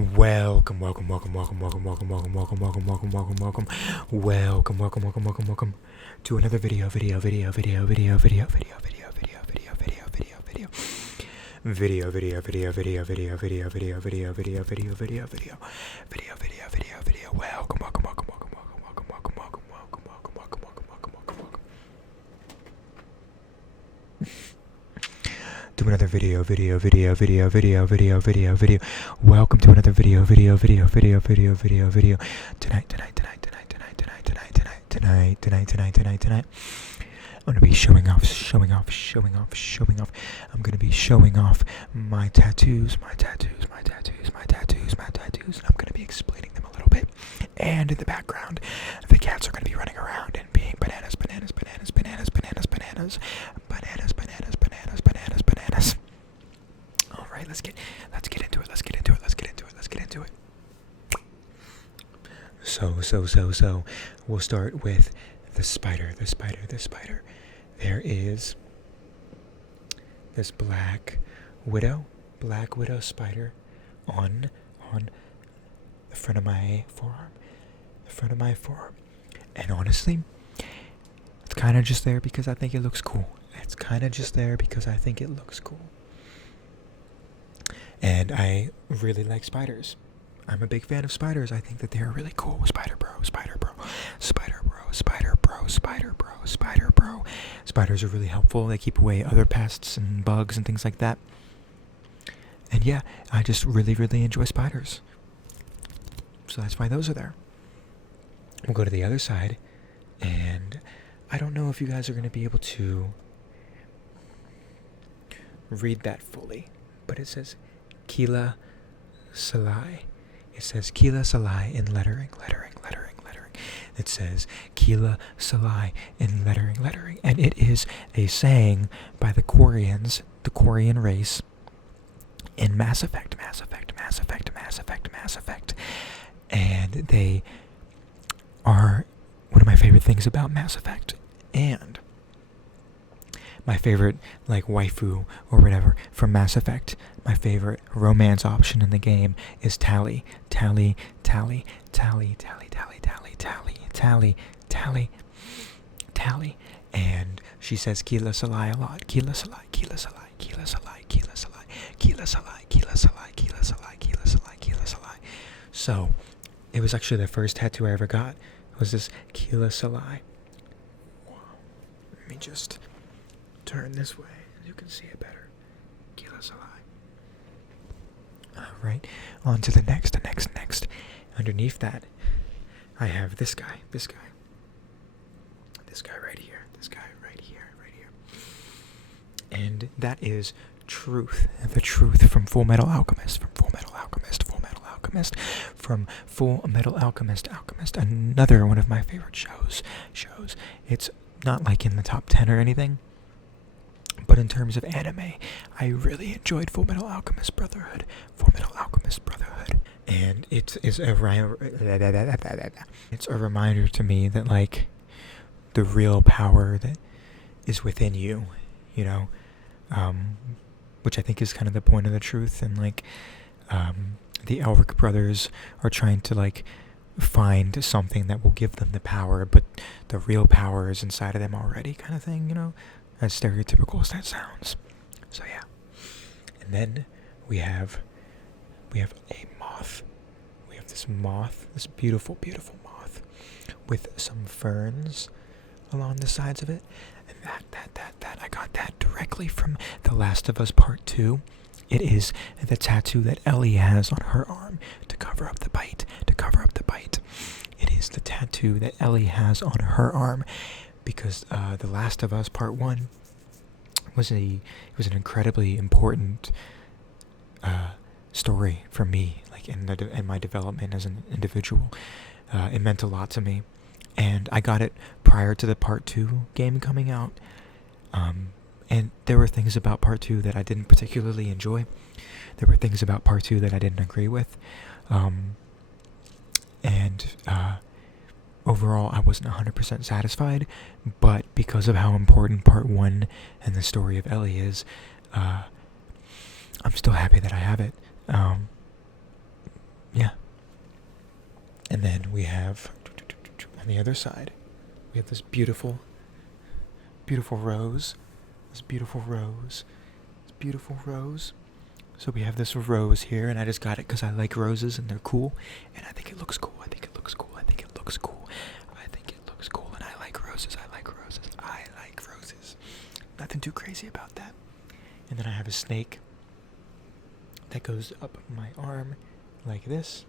Welcome, welcome, welcome, welcome, welcome, welcome, welcome, welcome, welcome, welcome, welcome, welcome, welcome, welcome, welcome, welcome, welcome to another video. Welcome, welcome, welcome, welcome, welcome, welcome, welcome, welcome, welcome, welcome, welcome, welcome, welcome, welcome, welcome. To another video. Welcome to another video. Tonight. I'm gonna be showing off. I'm gonna be showing off my tattoos. And I'm gonna be explaining them a little bit. And in the background, the cats are gonna be running around and being bananas. All right, let's get into it. So we'll start with the spider. There is this black widow spider on the front of my forearm. And honestly, it's kind of just there because I think it looks cool. And I really like spiders. I'm a big fan of spiders. I think that they're really cool. Spider bro. Spiders are really helpful. They keep away other pests and bugs and things like that. And yeah, I just really enjoy spiders. So that's why those are there. We'll go to the other side, and I don't know if you guys are going to be able to read that fully, but it says Kila Salai. It says Kila Salai in lettering. It says Kila Salai in lettering. And it is a saying by the Quarians, the Quarian race, in Mass Effect. And they are one of my favorite things about Mass Effect. And my favorite, like, waifu or whatever from Mass Effect, my favorite romance option in the game is Tally. And she says Kila Salai a lot. Kila Salai. So, it was actually the first tattoo I ever got, was this Kila Salai. Let me just turn this way, and you can see it better. Kila Salai. Alright, on to the next. Underneath that, I have this guy right here. And that is Truth. The Truth from Fullmetal Alchemist. Another one of my favorite shows. It's not like in the top 10 or anything, but in terms of anime, I really enjoyed Fullmetal Alchemist Brotherhood. And it's a reminder to me that, like, the real power that is within you, which I think is kind of the point of the Truth. And, like, the Elric brothers are trying to, like, find something that will give them the power, but the real power is inside of them already, kind of thing, as stereotypical as that sounds. So yeah. And then we have a moth. We have this beautiful moth with some ferns along the sides of it. And that I got that directly from The Last of Us Part 2. It is the tattoo that Ellie has on her arm to cover up the bite. It is the tattoo that Ellie has on her arm because The Last of Us Part 1 was an incredibly important story for me, like in my development as an individual. It meant a lot to me, and I got it prior to the Part 2 game coming out. And there were things about Part 2 that I didn't particularly enjoy. There were things about Part 2 that I didn't agree with. Overall, I wasn't 100% satisfied, but because of how important Part 1 and the story of Ellie is, I'm still happy that I have it. And then we have, on the other side, we have this beautiful rose. This beautiful rose. So we have this rose here, and I just got it because I like roses and they're cool. And I think it looks cool. And I like roses. Nothing too crazy about that. And then I have a snake that goes up my arm like this.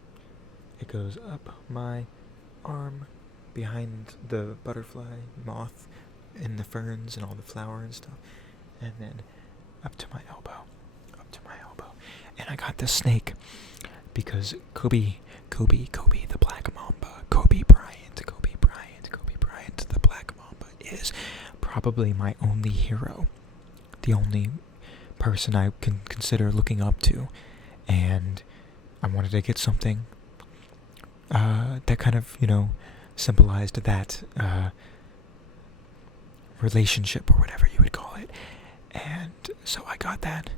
It goes up my arm behind the butterfly moth and the ferns and all the flower and stuff. And then up to my elbow. And I got this snake because Kobe, the Black Mamba, Kobe Bryant, the Black Mamba is probably my only hero, the only person I can consider looking up to, and I wanted to get something that kind of, symbolized that relationship or whatever you would call it, and so I got that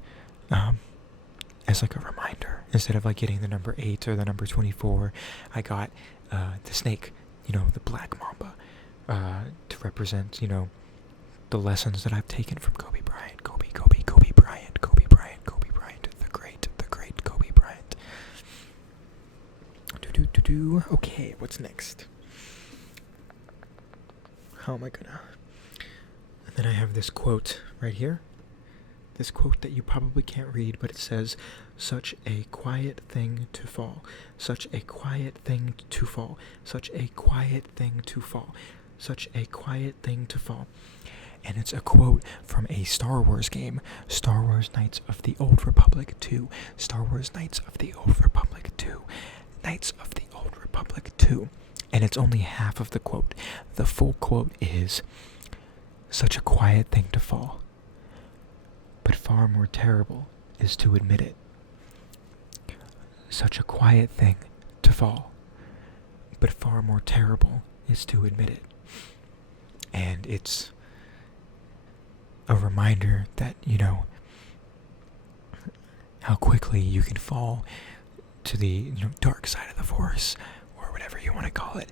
as like a reminder. Instead of like getting the number 8 or the number 24, I got the snake, the Black Mamba, to represent, the lessons that I've taken from Kobe Bryant, Kobe Bryant, the great Kobe Bryant. Okay, what's next? How am I gonna? And then I have this quote right here. This quote that you probably can't read, but it says, "Such a quiet thing to fall. Such a quiet thing to fall. Such a quiet thing to fall. Such a quiet thing to fall." And it's a quote from a Star Wars game, Star Wars Knights of the Old Republic 2. Star Wars Knights of the Old Republic 2. Knights of the Old Republic 2. And it's only half of the quote. The full quote is, "Such a quiet thing to fall. But far more terrible is to admit it. Such a quiet thing to fall. But far more terrible is to admit it." And it's a reminder that, how quickly you can fall to the, dark side of the Force, or whatever you want to call it.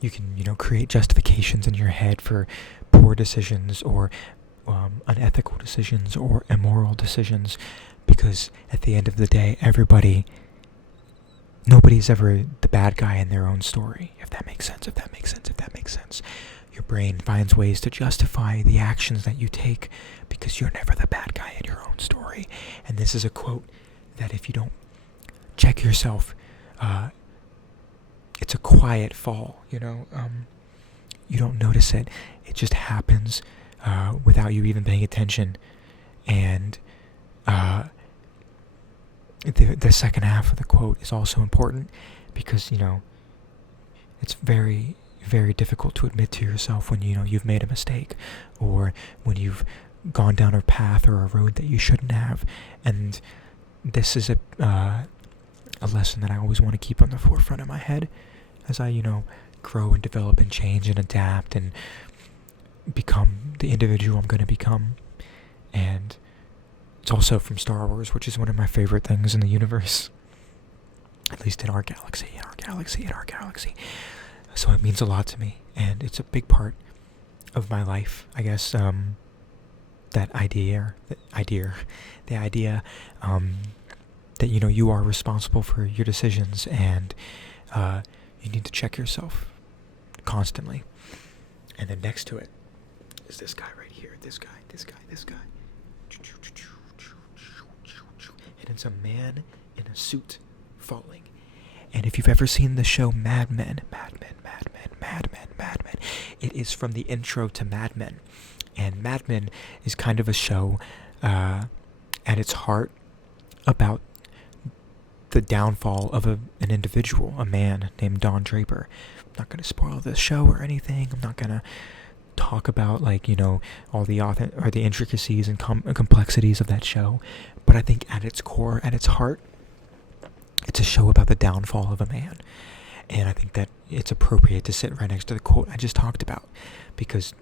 You can, create justifications in your head for poor decisions or unethical decisions or immoral decisions, because at the end of the day, nobody's ever the bad guy in their own story, if that makes sense. Your brain finds ways to justify the actions that you take because you're never the bad guy in your own story. And this is a quote that if you don't check yourself, it's a quiet fall, you don't notice it. It just happens without you even paying attention. And the second half of the quote is also important because, it's very, very difficult to admit to yourself when, you've made a mistake, or when you've gone down a path or a road that you shouldn't have. And this is a lesson that I always want to keep on the forefront of my head as I, grow and develop and change and adapt and become the individual I'm going to become. And it's also from Star Wars, which is one of my favorite things in the universe, at least in our galaxy. So it means a lot to me, and it's a big part of my life, I guess. The idea that, you are responsible for your decisions, and you need to check yourself constantly. And then next to it is this guy right here. This guy. And it's a man in a suit falling. And if you've ever seen the show Mad Men, it is from the intro to Mad Men. And Mad Men is kind of a show at its heart about the downfall of an individual, a man named Don Draper. I'm not going to spoil the show or anything. I'm not going to talk about all the intricacies and complexities of that show. But I think at its core, at its heart, it's a show about the downfall of a man. And I think that it's appropriate to sit right next to the quote I just talked about, because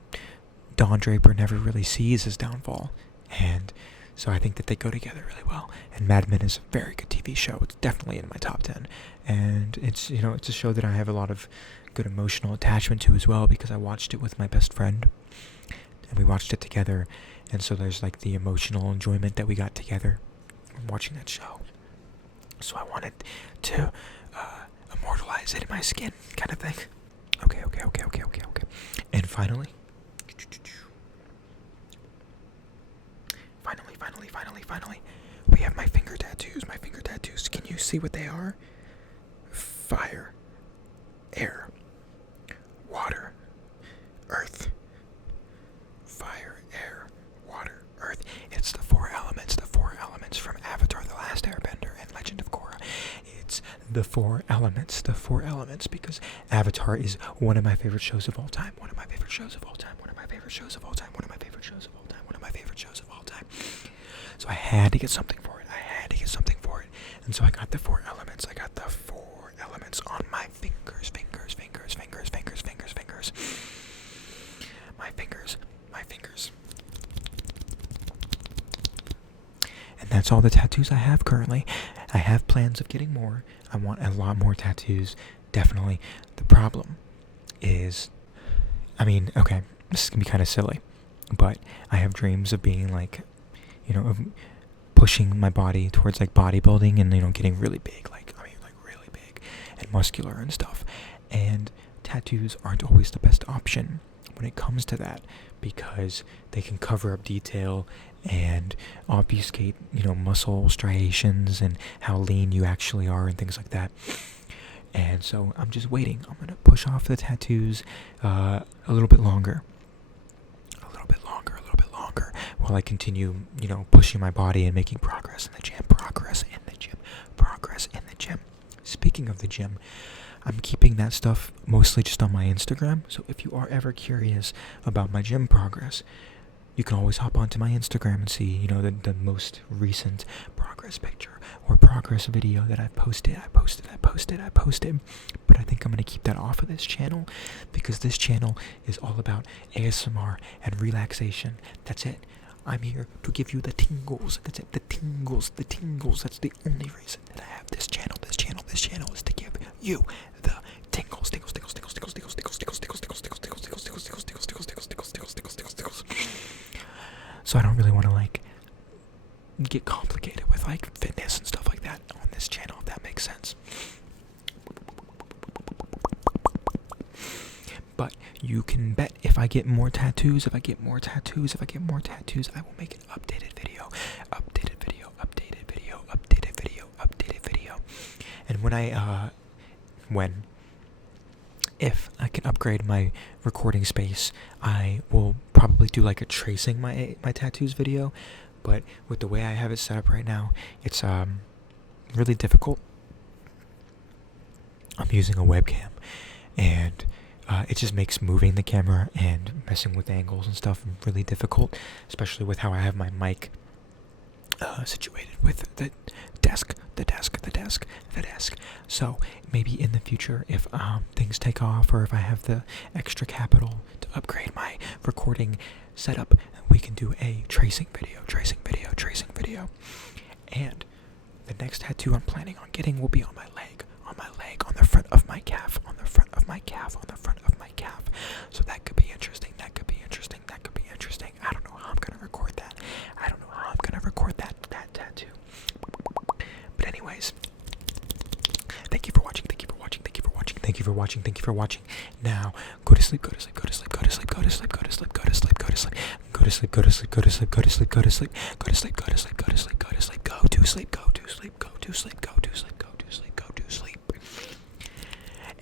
Don Draper never really sees his downfall. And So I think that they go together really well. And Mad Men is a very good TV show. It's definitely in my top 10. And it's, it's a show that I have a lot of good emotional attachment to as well, because I watched it with my best friend. And we watched it together. And so there's like the emotional enjoyment that we got together from watching that show. So I wanted to immortalize it in my skin, kind of thing. Okay. And finally, we have my finger tattoos. Can you see what they are? Fire, air, water, earth. Fire, air, water, earth. It's the four elements from Avatar: The Last Airbender and Legend of Korra. It's the four elements, because Avatar is one of my favorite shows of all time. So I had to get something for it. And so I got the four elements. On my fingers. My fingers. And that's all the tattoos I have currently. I have plans of getting more. I want a lot more tattoos, definitely. The problem is, okay, this is going to be kind of silly, but I have dreams of being like, of pushing my body towards like bodybuilding and, getting really big, really big and muscular and stuff. And tattoos aren't always the best option when it comes to that, because they can cover up detail and obfuscate, muscle striations and how lean you actually are and things like that. And so I'm just waiting. I'm going to push off the tattoos a little bit longer, while I continue, pushing my body and making progress in the gym. Speaking of the gym, I'm keeping that stuff mostly just on my Instagram. So if you are ever curious about my gym progress, you can always hop onto my Instagram and see, the most recent progress picture or progress video that I've posted. But I think I'm going to keep that off of this channel, because this channel is all about ASMR and relaxation. That's it. I'm here to give you the tingles. That's it. The tingles. That's the only reason that I have this channel. This channel is to give you the tingles. So I don't really want to get complicated with fitness and stuff like that on this channel, if that makes sense. But you can bet if I get more tattoos, I will make an updated video. And if I can upgrade my recording space, I will probably do a tracing my tattoos video. But with the way I have it set up right now, it's really difficult. I'm using a webcam, and it just makes moving the camera and messing with angles and stuff really difficult, especially with how I have my mic situated with the desk. So maybe in the future, if things take off, or if I have the extra capital to upgrade my recording setup, we can do a tracing video. And the next tattoo I'm planning on getting will be on my leg, on the front of my calf, So that could be interesting. I don't know how I'm gonna record that. That tattoo. But anyways, thank you for watching. Now, go to sleep. Go to sleep.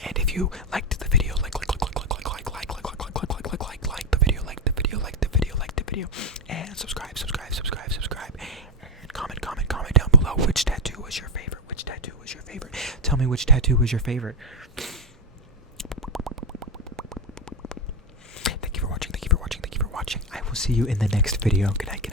And if you liked the video, like the video, and subscribe, and comment down below which tattoo was your favorite. Tell me which tattoo was your favorite. Thank you for watching. I will see you in the next video. Good night.